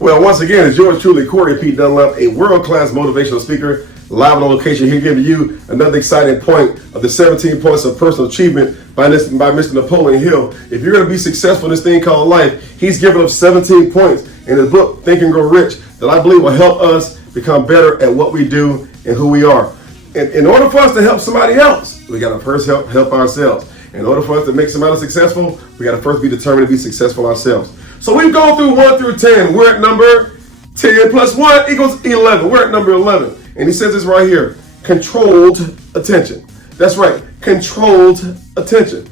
Well, once again, it's yours truly, Corey P. Dunlap, a world-class motivational speaker, live on location here, giving you another exciting point of the 17 points of personal achievement by Mr. Napoleon Hill. If you're going to be successful in this thing called life, he's given us 17 points in his book, Think and Grow Rich, that I believe will help us become better at what we do and who we are. In order for us to help somebody else, we got to first help ourselves. In order for us to make somebody successful, we got to first be determined to be successful ourselves. So we've gone through 1 through 10. We're at number 10 plus 1 equals 11. We're at number 11. And he says this right here, controlled attention. That's right, controlled attention.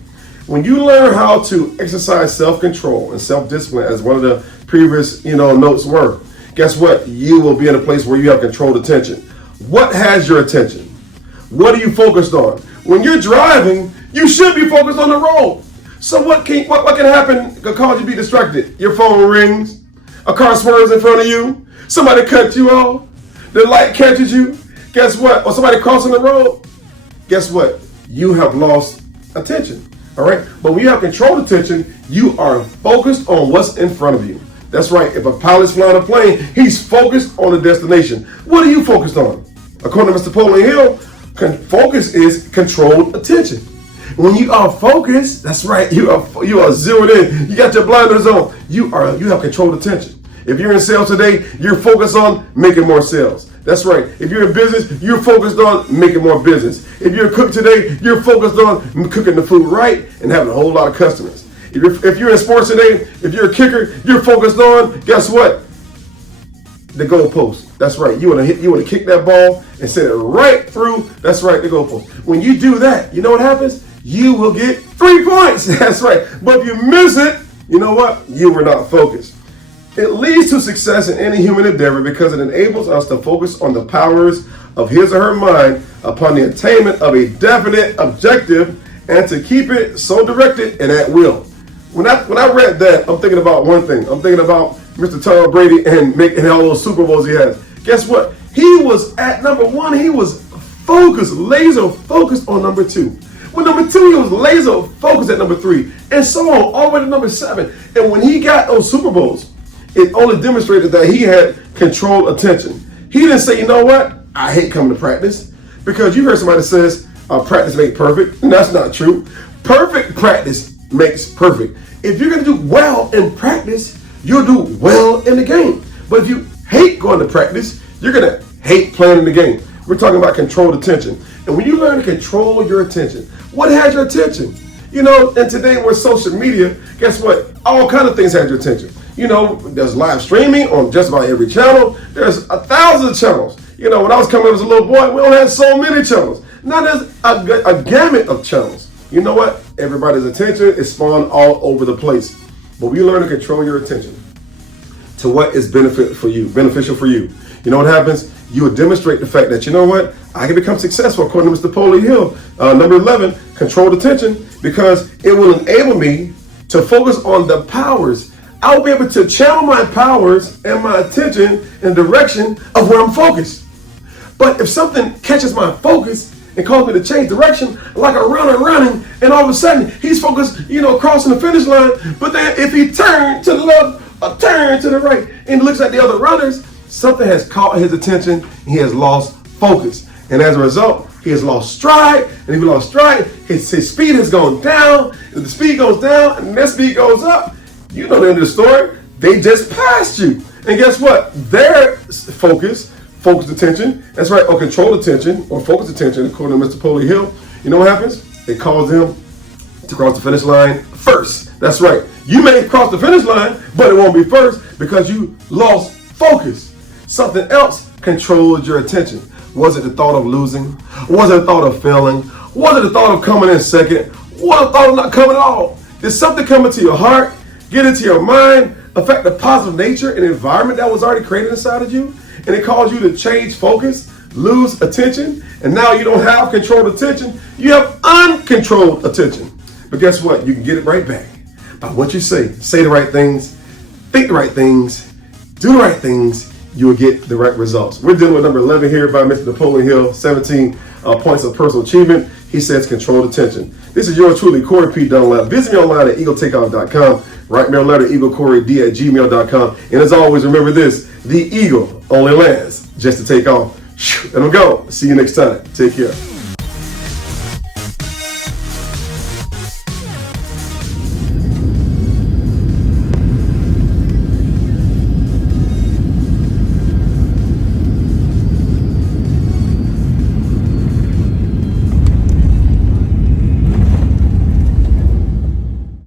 When you learn how to exercise self-control and self-discipline, as one of the previous notes were, guess what? You will be in a place where you have controlled attention. What has your attention? What are you focused on? When you're driving, you should be focused on the road. So what can happen to cause you to be distracted? Your phone rings, a car swerves in front of you, somebody cuts you off, the light catches you. Guess what? Or somebody crossing the road. Guess what? You have lost attention. All right? But when you have controlled attention, you are focused on what's in front of you. That's right. If a pilot's flying a plane, he's focused on the destination. What are you focused on? According to Mr. Napoleon Hill, focus is controlled attention. When you are focused, that's right, you are zeroed in. You got your blinders on. You have controlled attention. If you're in sales today, you're focused on making more sales. That's right. If you're in business, you're focused on making more business. If you're a cook today, you're focused on cooking the food right and having a whole lot of customers. If you're in sports today, if you're a kicker, you're focused on, guess what? The goalpost. That's right. You want to kick that ball and send it right through. That's right, the goalpost. When you do that, you know what happens? You will get 3 points. That's right. But if you miss it, you know what? You were not focused. It leads to success in any human endeavor because it enables us to focus on the powers of his or her mind upon the attainment of a definite objective and to keep it so directed and at will. When I read that, I'm thinking about one thing. I'm thinking about Mr. Tom Brady and making all those Super Bowls he has. Guess what? He was at number 1. He was focused, laser focused on number 2. With number 2, he was laser focused at number 3, and so on, all the way to number 7. And when he got those Super Bowls, it only demonstrated that he had controlled attention. He didn't say, you know what? I hate coming to practice. Because you heard somebody says, practice makes perfect. And that's not true. Perfect practice makes perfect. If you're going to do well in practice, you'll do well in the game. But if you hate going to practice, you're going to hate playing in the game. We're talking about controlled attention. And when you learn to control your attention, what has your attention? And today with social media, guess what? All kinds of things have your attention. There's live streaming on just about every channel. There's 1,000 channels. When I was coming up as a little boy, we only had so many channels. Now there's a gamut of channels. You know what? Everybody's attention is spawned all over the place. But we learn to control your attention to what is beneficial for you. You know what happens? You will demonstrate the fact that, you know what? I can become successful, according to Mr. Napoleon Hill. Number 11, controlled attention, because it will enable me to focus on the powers. I'll be able to channel my powers and my attention in the direction of where I'm focused. But if something catches my focus and causes me to change direction, like a runner running, and all of a sudden he's focused, crossing the finish line, but then if he turns to the left or turns to the right and looks at the other runners, something has caught his attention and he has lost focus. And as a result, he has lost stride, and if he lost stride, his speed has gone down. If the speed goes down and their speed goes up, you know the end of the story. They just passed you. And guess what? Their focused attention, that's right, or controlled attention, or focused attention, according to Mr. Napoleon Hill, you know what happens? It calls them to cross the finish line first. That's right. You may cross the finish line, but it won't be first because you lost focus. Something else controlled your attention. Was it the thought of losing? Was it the thought of failing? Was it the thought of coming in second? Was it the thought of not coming at all? Did something come into your heart, get into your mind, affect the positive nature and environment that was already created inside of you? And it caused you to change focus, lose attention, and now you don't have controlled attention. You have uncontrolled attention. But guess what? You can get it right back by what you say. Say the right things, think the right things, do the right things. You will get the right results. We're dealing with number 11 here by Mr. Napoleon Hill, 17 points of personal achievement. He says controlled attention. This is yours truly, Corey P. Dunlap. Visit me online at eagletakeoff.com. Write me a letter, eaglecorey@gmail.com. And as always, remember this: the eagle only lands just to take off. And I'm gone. See you next time. Take care.